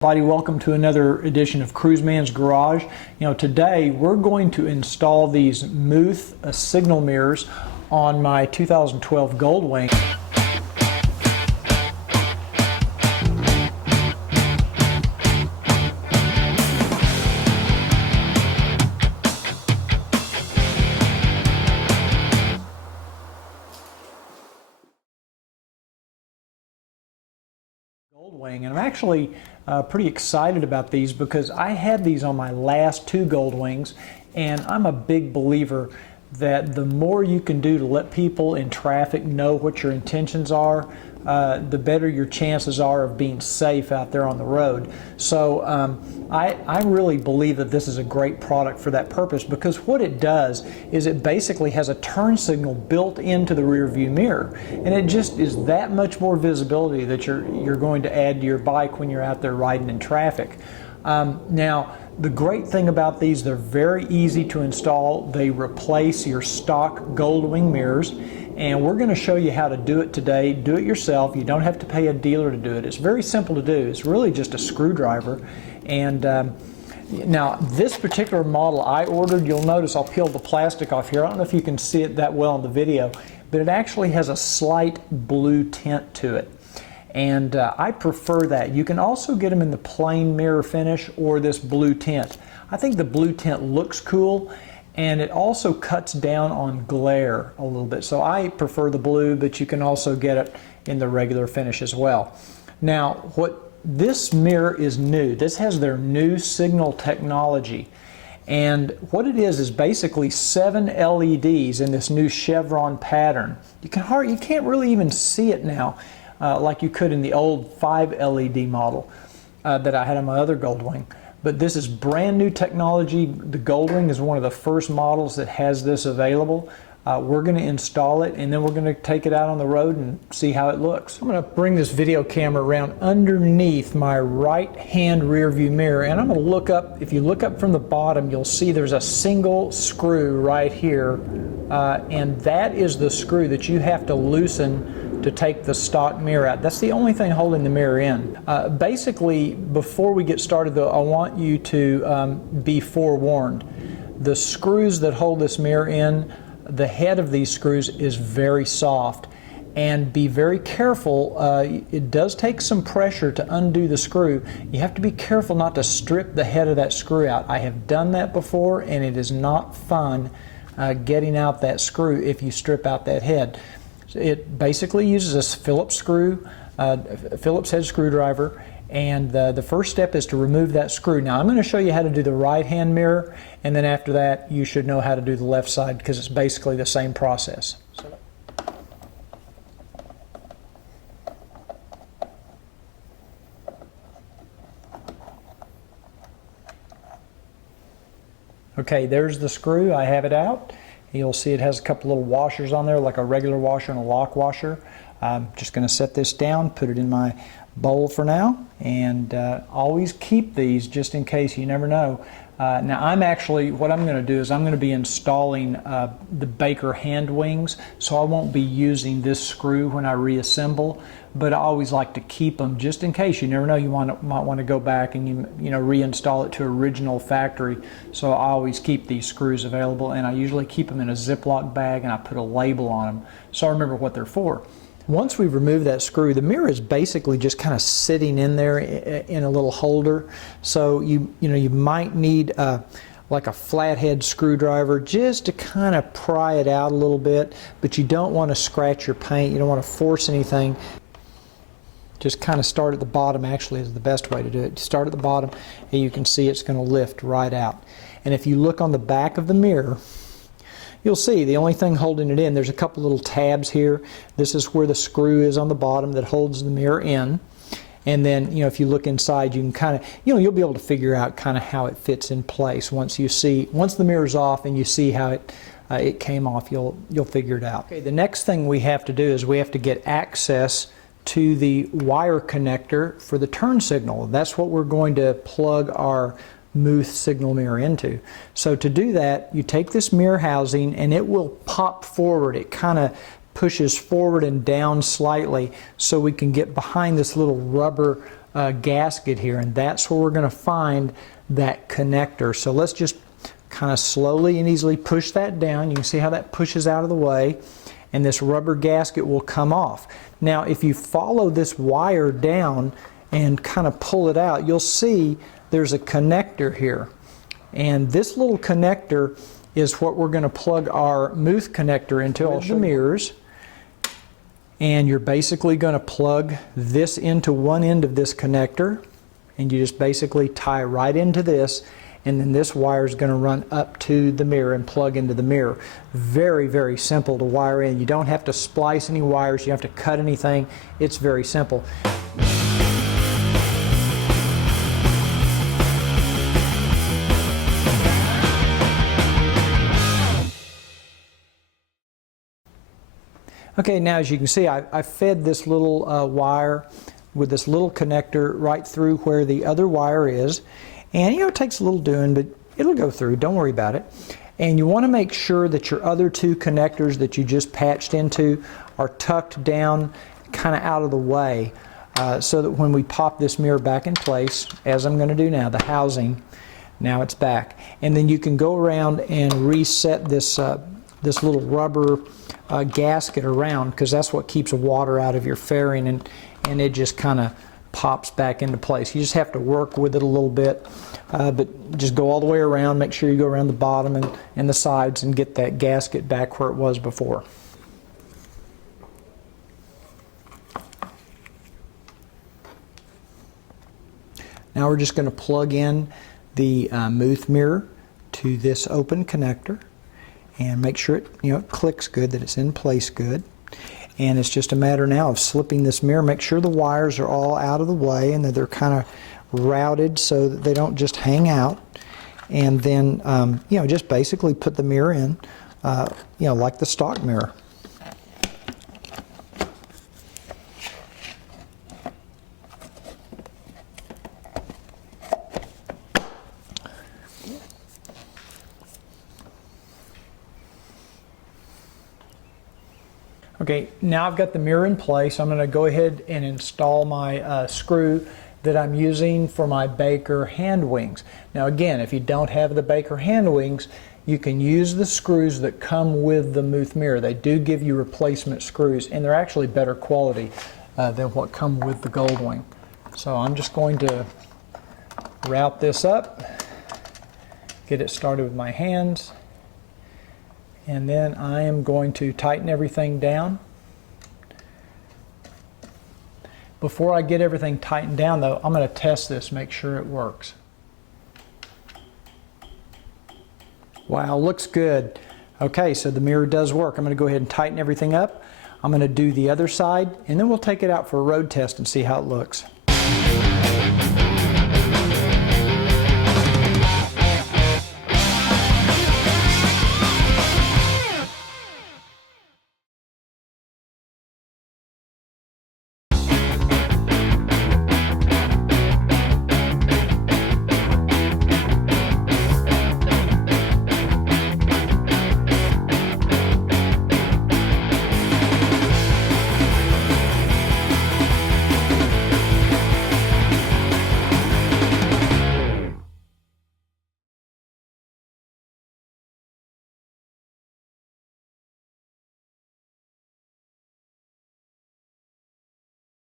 Everybody, welcome to another edition of Cruiseman's Garage. Today we're going to install these Muth Signal mirrors on my 2012 Goldwing. And I'm actually pretty excited about these because I had these on my last two Goldwings, and I'm a big believer that the more you can do to let people in traffic know what your intentions are, the better your chances are of being safe out there on the road. So I really believe that this is a great product for that purpose, because what it does is it basically has a turn signal built into the rear view mirror, and it just is that much more visibility that you're going to add to your bike when you're out there riding in traffic. Now, the great thing about these, they're very easy to install. They replace your stock Goldwing mirrors, and we're going to show you how to do it today. Do it yourself. You don't have to pay a dealer to do it. It's very simple to do. It's really just a screwdriver. And now this particular model I ordered, you'll notice I'll peel the plastic off here. I don't know if you can see it that well in the video, but it actually has a slight blue tint to it. And I prefer that. You can also get them in the plain mirror finish or this blue tint. I think the blue tint looks cool, and it also cuts down on glare a little bit. So I prefer the blue, but you can also get it in the regular finish as well. Now, this mirror is new. This has their new signal technology. And what it is basically 7 LEDs in this new chevron pattern. You can't really even see it now. Like you could in the old 5 LED model that I had on my other Goldwing. But this is brand new technology. The Goldwing is one of the first models that has this available. We're going to install it, and then we're going to take it out on the road and see how it looks. I'm going to bring this video camera around underneath my right hand rear view mirror, and I'm going to look up. If you look up from the bottom, you'll see there's a single screw right here, and that is the screw that you have to loosen to take the stock mirror out. That's the only thing holding the mirror in. Basically, before we get started though, I want you to be forewarned. The screws that hold this mirror in, the head of these screws is very soft, and be very careful. It does take some pressure to undo the screw. You have to be careful not to strip the head of that screw out. I have done that before, and it is not fun getting out that screw if you strip out that head. It basically uses a Phillips screw, Phillips head screwdriver, and the first step is to remove that screw. Now I'm going to show you how to do the right hand mirror, and then after that you should know how to do the left side, because it's basically the same process. Okay, there's the screw. I have it out. You'll see it has a couple little washers on there, like a regular washer and a lock washer. I'm just going to set this down, put it in my bowl for now, and always keep these just in case. You never know. Now what I'm going to do is I'm going to be installing the Baker hand wings, so I won't be using this screw when I reassemble, but I always like to keep them just in case. You never know, you might want to go back and you know reinstall it to original factory. So I always keep these screws available, and I usually keep them in a Ziploc bag, and I put a label on them so I remember what they're for. Once we've removed that screw, the mirror is basically just kind of sitting in there in a little holder. So you might need like a flathead screwdriver just to kind of pry it out a little bit, but you don't want to scratch your paint. You don't want to force anything. Just kind of start at the bottom, actually, is the best way to do it. Start at the bottom, and you can see it's going to lift right out. And if you look on the back of the mirror, you'll see the only thing holding it in, there's a couple little tabs here. This is where the screw is on the bottom that holds the mirror in. And then, if you look inside, you can kind of, you'll be able to figure out kind of how it fits in place. Once the mirror's off and you see how it came off, you'll figure it out. Okay, the next thing we have to do is we have to get access to the wire connector for the turn signal. That's what we're going to plug our Muth Signal mirror into. So to do that, you take this mirror housing and it will pop forward. It kind of pushes forward and down slightly so we can get behind this little rubber gasket here, and that's where we're going to find that connector. So let's just kind of slowly and easily push that down. You can see how that pushes out of the way, and this rubber gasket will come off. Now if you follow this wire down and kind of pull it out, you'll see there's a connector here, and this little connector is what we're going to plug our Muth connector into. I'll show the mirrors, and you're basically going to plug this into one end of this connector, and you just basically tie right into this, and then this wire is going to run up to the mirror and plug into the mirror. Very, very simple to wire in. You don't have to splice any wires, you don't have to cut anything. It's very simple. Okay, now as you can see, I fed this little wire with this little connector right through where the other wire is. And you know, it takes a little doing, but it'll go through, don't worry about it. And you want to make sure that your other two connectors that you just patched into are tucked down kind of out of the way, so that when we pop this mirror back in place, as I'm going to do now, the housing, now it's back. And then you can go around and reset this, this little rubber gasket around, because that's what keeps water out of your fairing, and it just kind of pops back into place. You just have to work with it a little bit, but just go all the way around. Make sure you go around the bottom and the sides and get that gasket back where it was before. Now we're just going to plug in the Muth mirror to this open connector and make sure it clicks good, that it's in place good. And it's just a matter now of slipping this mirror. Make sure the wires are all out of the way and that they're kind of routed so that they don't just hang out. And then, just basically put the mirror in, like the stock mirror. Okay, now I've got the mirror in place. I'm going to go ahead and install my screw that I'm using for my Baker hand wings. Now again, if you don't have the Baker hand wings, you can use the screws that come with the Muth mirror. They do give you replacement screws, and they're actually better quality than what come with the Goldwing. So I'm just going to route this up, get it started with my hands, and then I am going to tighten everything down. Before I get everything tightened down though, I'm going to test this, make sure it works. Wow, looks good. Okay, so the mirror does work. I'm going to go ahead and tighten everything up. I'm going to do the other side, and then we'll take it out for a road test and see how it looks.